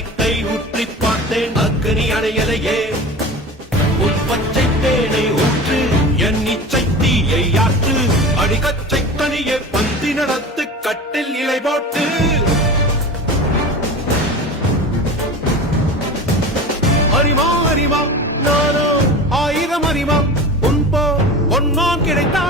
அடிக்கை ஊற்றி பார்த்தேன் அக்கனி அணையலையே உன் பச்சை தேனை ஊற்று என் இச்சை தீயை ஆற்று அடிக்கச்சை கனியே பந்தி நடத்து கட்டில் இலை போட்டு அறிவா அறிவா நானோ 1000 அறிவா உன் போ பொன்னான் கிடைத்தா